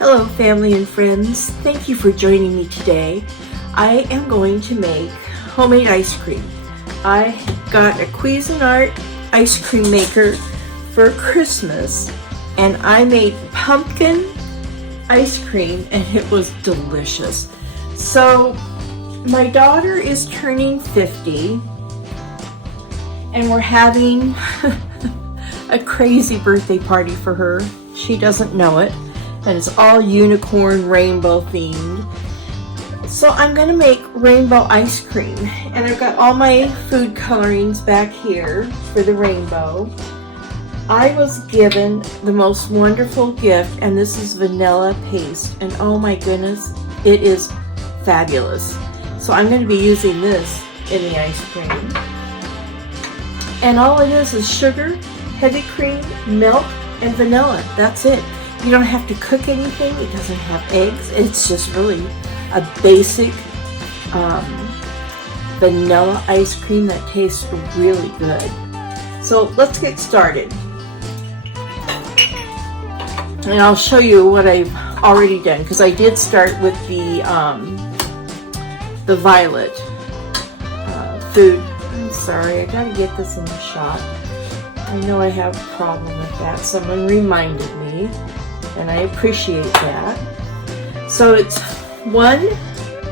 Hello family and friends, thank you for joining me today. I am going to make homemade ice cream. I got a Cuisinart ice cream maker for Christmas and I made pumpkin ice cream and it was delicious. So my daughter is turning 50 and we're having a crazy birthday party for her. She doesn't know it. And it's all unicorn rainbow themed. So I'm gonna make rainbow ice cream. And I've got all my food colorings back here for the rainbow. I was given the most wonderful gift, and this is vanilla paste. And oh my goodness, it is fabulous. So I'm gonna be using this in the ice cream. And all it is sugar, heavy cream, milk, and vanilla. That's it. You don't have to cook anything. It doesn't have eggs. It's just really a basic vanilla ice cream that tastes really good. So let's get started. And I'll show you what I've already done because I did start with the violet food. I'm sorry, I gotta get this in the shot. I know I have a problem with that. Someone reminded me. And I appreciate that. So it's 1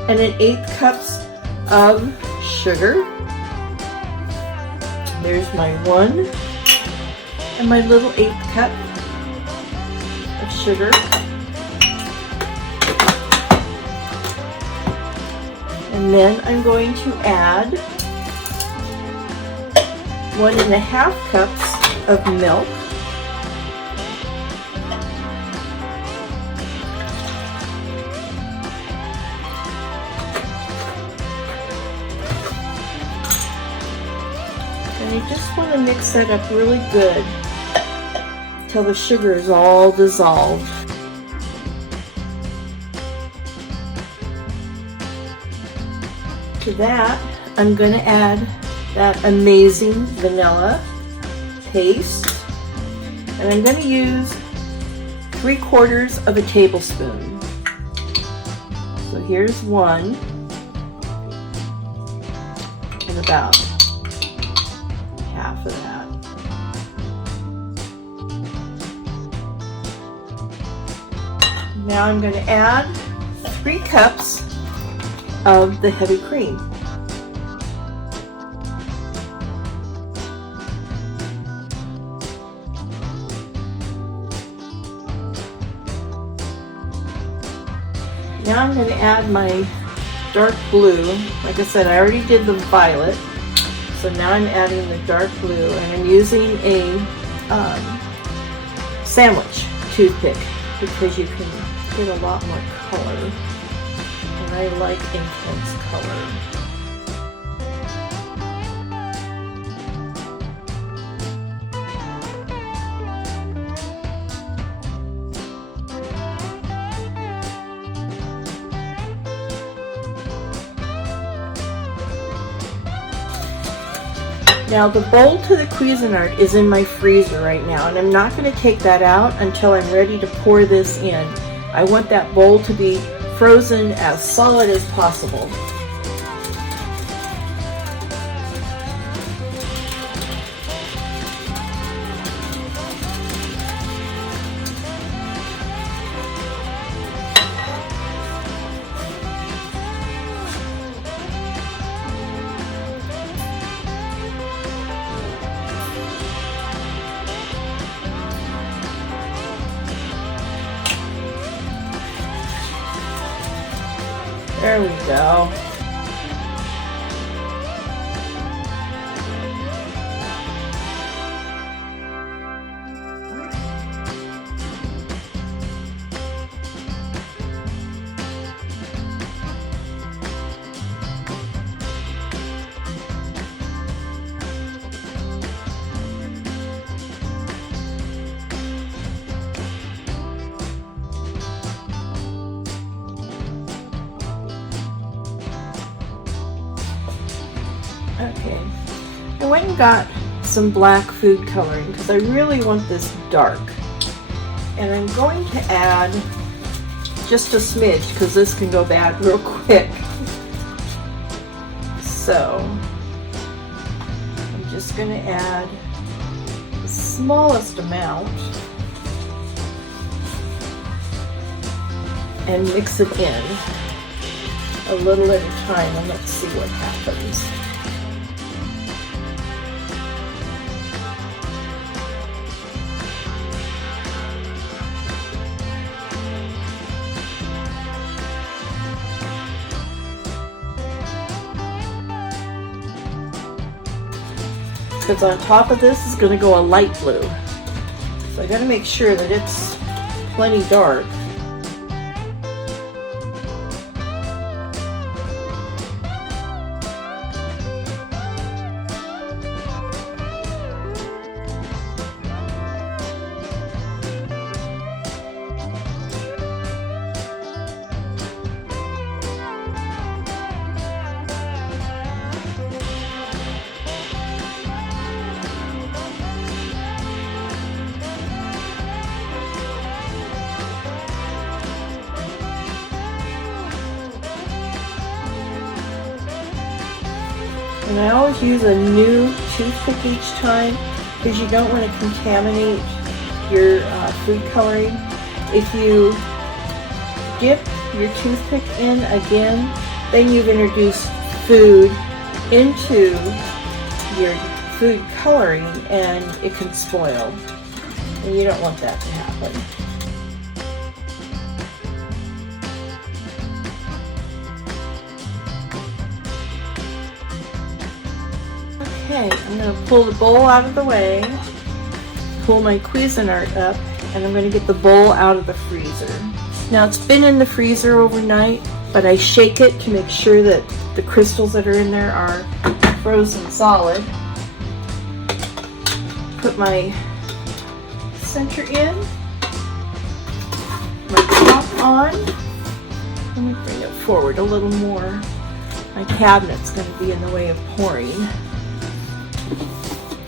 1/8 cups of sugar. There's my 1 and my little 1/8 cup of sugar. And then I'm going to add 1 1/2 cups of milk. And I just want to mix that up really good until the sugar is all dissolved. To that, I'm going to add that amazing vanilla paste. And I'm going to use 3/4 of a tablespoon. So here's 1 and about half of that. Now I'm going to add 3 cups of the heavy cream. Now I'm going to add my dark blue. Like I said, I already did the violet. So now I'm adding the dark blue, and I'm using a sandwich toothpick because you can get a lot more color, and I like intense color. Now the bowl to the Cuisinart is in my freezer right now, and I'm not going to take that out until I'm ready to pour this in. I want that bowl to be frozen as solid as possible. There we go. Okay, I went and got some black food coloring because I really want this dark. And I'm going to add just a smidge because this can go bad real quick. So I'm just going to add the smallest amount and mix it in a little at a time, and let's see what happens. Because on top of this is going to go a light blue. So I got to make sure that it's plenty dark. And I always use a new toothpick each time because you don't want to contaminate your food coloring. If you dip your toothpick in again, then you've introduced food into your food coloring and it can spoil. And you don't want that to happen. Okay, I'm going to pull the bowl out of the way, pull my Cuisinart up, and I'm going to get the bowl out of the freezer. Now it's been in the freezer overnight, but I shake it to make sure that the crystals that are in there are frozen solid. Put my center in, my top on. Let me bring it forward a little more. My cabinet's going to be in the way of pouring.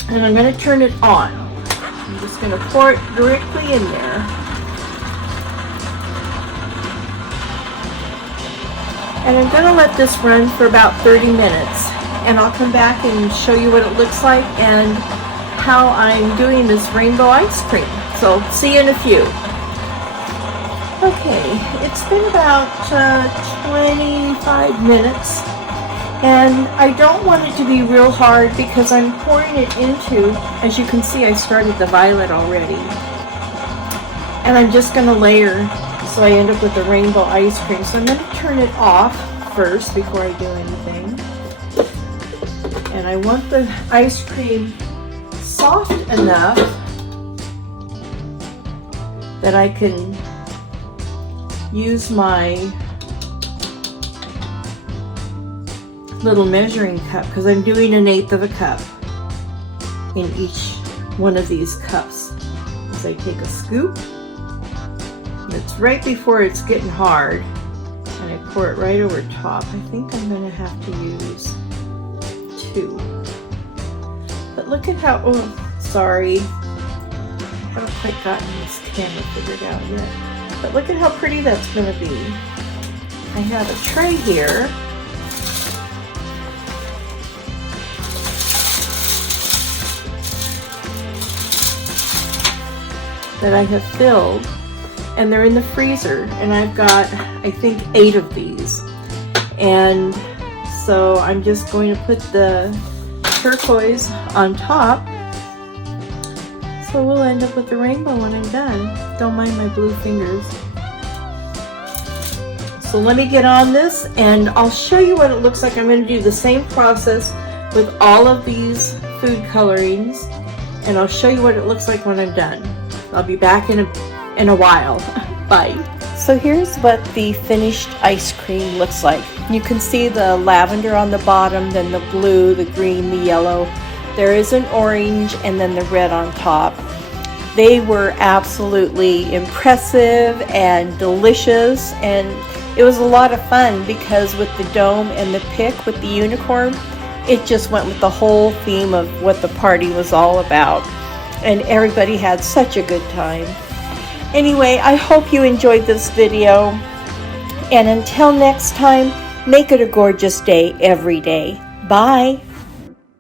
And I'm going to turn it on. I'm just going to pour it directly in there. And I'm going to let this run for about 30 minutes. And I'll come back and show you what it looks like and how I'm doing this rainbow ice cream. So see you in a few. Okay, it's been about 25 minutes. And I don't want it to be real hard because I'm pouring it into, as you can see, I started the violet already. And I'm just going to layer so I end up with the rainbow ice cream. So I'm going to turn it off first before I do anything. And I want the ice cream soft enough that I can use my little measuring cup because I'm doing 1/8 of a cup in each one of these cups. As I take a scoop, and it's right before it's getting hard, and I pour it right over top. I think I'm going to have to use 2. But look at how, oh, sorry. I haven't quite gotten this camera figured out yet. But look at how pretty that's going to be. I have a tray here. That I have filled, and they're in the freezer, and I've got, I think, 8 of these. And so I'm just going to put the turquoise on top, so we'll end up with the rainbow when I'm done. Don't mind my blue fingers. So let me get on this and I'll show you what it looks like. I'm going to do the same process with all of these food colorings, and I'll show you what it looks like when I'm done. I'll be back in a while. Bye. So here's what the finished ice cream looks like. You can see the lavender on the bottom, then the blue, the green, the yellow. There is an orange and then the red on top. They were absolutely impressive and delicious, and it was a lot of fun because with the dome and the pick with the unicorn, it just went with the whole theme of what the party was all about. And everybody had such a good time. Anyway, I hope you enjoyed this video. And until next time, make it a gorgeous day every day. Bye.